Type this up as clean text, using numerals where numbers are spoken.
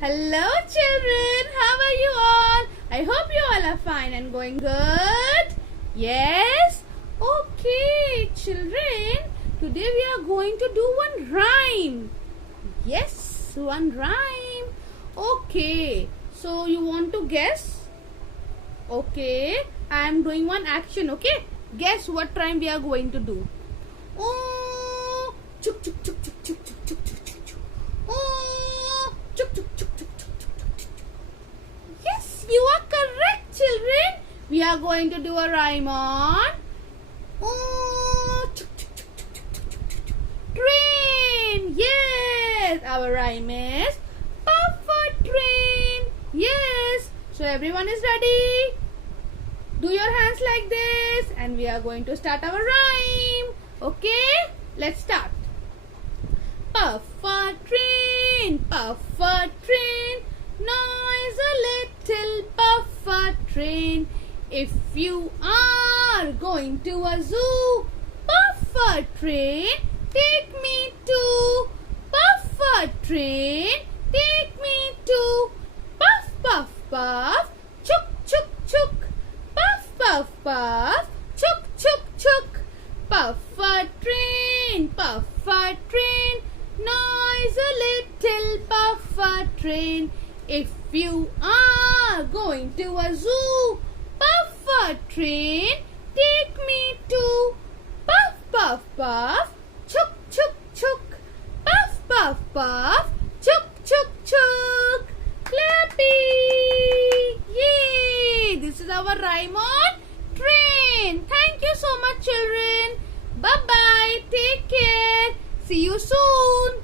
Hello children, how are you all? I hope you all are fine and going good. Yes? Okay children, today we are going to do one rhyme. Yes, one rhyme. Okay, so you want to guess? Okay, I am doing one action, okay? Guess what rhyme we are going to do. Oh, chuk chuk chuk chuk chuk chuk chuk chuk chuk chuk. Oh, chuk chuk chuk chuk chuk chuk chuk chuk. Yes, you are correct, children. We are going to do a rhyme on oh, chuk chuk chuk chuk chuk chuk chuk chuk chuk. Train. Yes, our rhyme is puff a train. Yes. So everyone is ready. Do your hands like this and we are going to start our rhyme. Okay, let's start. Puff a train, noise a little, puff a train. If you are going to a zoo, puff a train, take me to. Puff a train, take me to. Puff, puff, puff, chuk, chuk, chuk. Puff, puff, puff, chuk, chuk, chuk. Puff a train, noise a little, puff a train. If you are going to a zoo, puff a train, take me to. Puff, puff, puff, chuk, chuk, chuk. Puff, puff, puff, chuk, chuk, chuk. Clappy! Yay! This is our rhyme on train. Thank you so much, children. Bye-bye. Take care. See you soon.